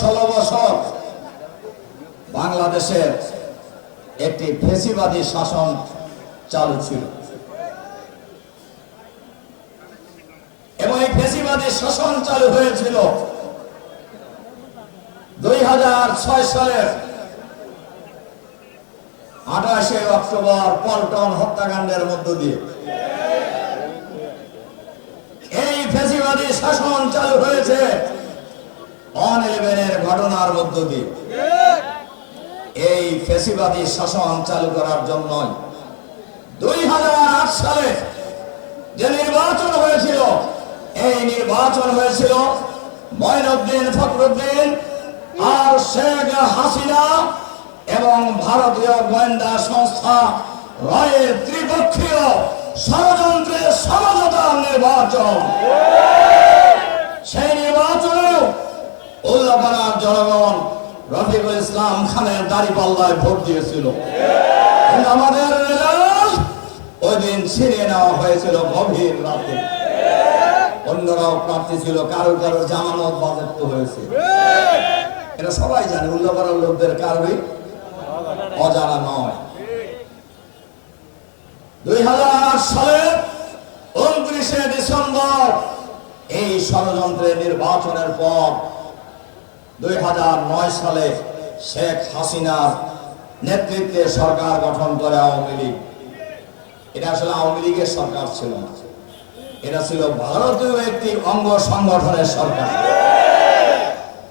16 বছর বাংলাদেশের একটি ফ্যাসিবাদী শাসন চালু ছিল এবং এই ফ্যাসিবাদী শাসন চালু হয়েছিল 2006 সালের 28 অক্টোবর পল্টন হত্যাকাণ্ডের মধ্য দিয়ে। এই ফ্যাসিবাদী শাসন চালু হয়েছে 9/11 ঘটনার মধ্য দিয়ে। এই ফ্যাসিবাদী শাসন চালু করার জন্য 2008 সালে যে নির্বাচন হয়েছিল, এই নির্বাচন হয়েছিল মঈনুদ্দিন ফখরুদ্দিন আর শেখ হাসিনা এবং ভারতীয় গোয়েন্দা সংস্থা রয়ের ত্রিপক্ষীয় ষড়যন্ত্রের সমঝোতার নির্বাচন। সেই নির্বাচনেও উল্লাপাড়ার জনগণ রফিকুল ইসলাম খানের দাঁড়িপাল্লায় ভোট দিয়েছিল। কিন্তু আমাদের রেজাল্ট ওই দিন ছিনিয়ে নেওয়া হয়েছিল গভীর রাতে। অন্যরাও প্রার্থী ছিল, কারো কারো জামানত বাজেয়াপ্ত হয়েছে। এটা সবাই জানে, উল্লাপাড়ার লোকদের কারোই অজানা নয়। 2008 সালের 29 ডিসেম্বর এই ষড়যন্ত্রের নির্বাচনের পর 2009 সালে শেখ হাসিনার নেতৃত্বে সরকার গঠন করে আওয়ামী লীগ। এটা আসলে আওয়ামী লীগের সরকার ছিল না, এটা ছিল ভারতীয় একটি অঙ্গ সংগঠনের সরকার।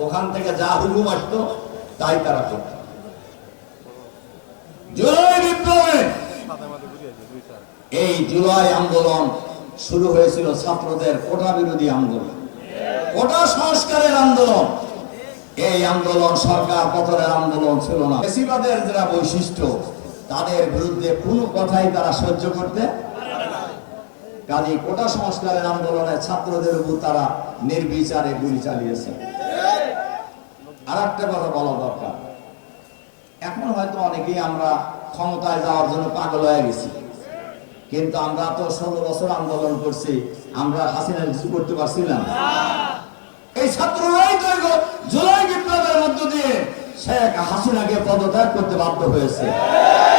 ওখান থেকে যা হুকুম আসতো তাই তারা করত। জুলাই বিপ্লবে এই জুলাই আন্দোলন শুরু হয়েছিল ছাত্রদের কোটা বিরোধী আন্দোলন, কোটা সংস্কারের আন্দোলন। এই আন্দোলন সরকার পতনের আন্দোলন ছিল না। ফ্যাসিবাদের যারা বৈশিষ্ট্য, তাদের বিরুদ্ধে কোনো কথাই তারা সহ্য করতে কাজে কোটা সংস্কারের আন্দোলনে ছাত্রদের উপর তারা নির্বিচারে গুলি চালিয়েছে। আর একটা কথা বলা দরকার, এখন হয়তো অনেকেই আমরা ক্ষমতায় যাওয়ার জন্য পাগল হয়ে গেছি, কিন্তু আমরা তো 16 বছর আন্দোলন করছি, আমরা হাসিনা কিছু করতে পারছিলাম। এই ছাত্ররাই তো জুলাই বিপ্লবের মধ্য দিয়ে শেখ হাসিনাকে পদত্যাগ করতে বাধ্য হয়েছে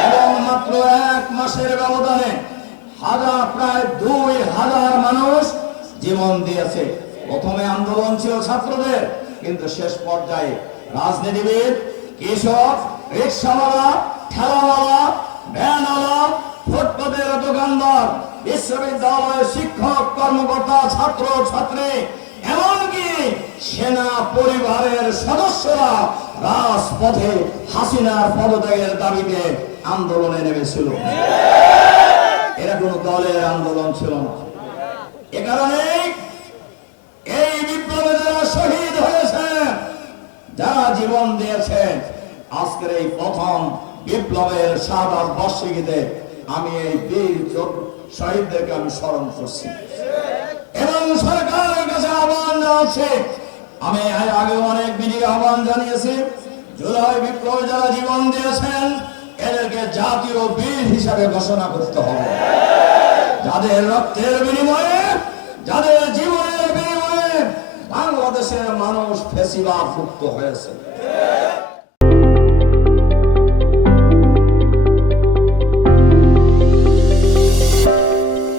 এবং মাত্র 1 মাসের ব্যবধানে প্রায় 2000 মানুষ জীবন দিয়েছে। প্রথমে আন্দোলন ছিল ছাত্রদের, কিন্তু শেষ পর্যায়ে রাজনীতিবিদ, কৃষক, রিক্সাওয়ালা, ঠেলাওয়ালা, ভ্যানওয়ালা, ফুটপাতের দোকানদার, বিশ্ববিদ্যালয়ের শিক্ষক, কর্মকর্তা, ছাত্র ছাত্রী, এমনকি সেনা পরিবারের সদস্যরা রাজপথে হাসিনার পদত্যাগের দাবিতে আন্দোলনে নেমেছিল। এরা কোন দলের আন্দোলন ছিল না। এ কারণে এই বিপ্লবে যারা শহীদ হয়েছে, যারা জীবন দিয়েছে, আজকের এই প্রথম বিপ্লবের শাহাদাত বার্ষিকীতে আমি এই বীর শহীদদেরকে আমি স্মরণ করছি এবং সরকারের কাছে আহ্বান জানাচ্ছি। আমি আগে অনেক বিধির আহ্বান জানিয়েছি, জুলাই বিপ্লবে যারা জীবন দিয়েছেন এদেরকে জাতীয় বীর হিসাবে ঘোষণা করতে হবে। যাদের রক্তের বিনিময়ে, যাদের জীবনের বিনিময়ে বাংলাদেশের মানুষ ফ্যাসিবাদ মুক্ত হয়েছে।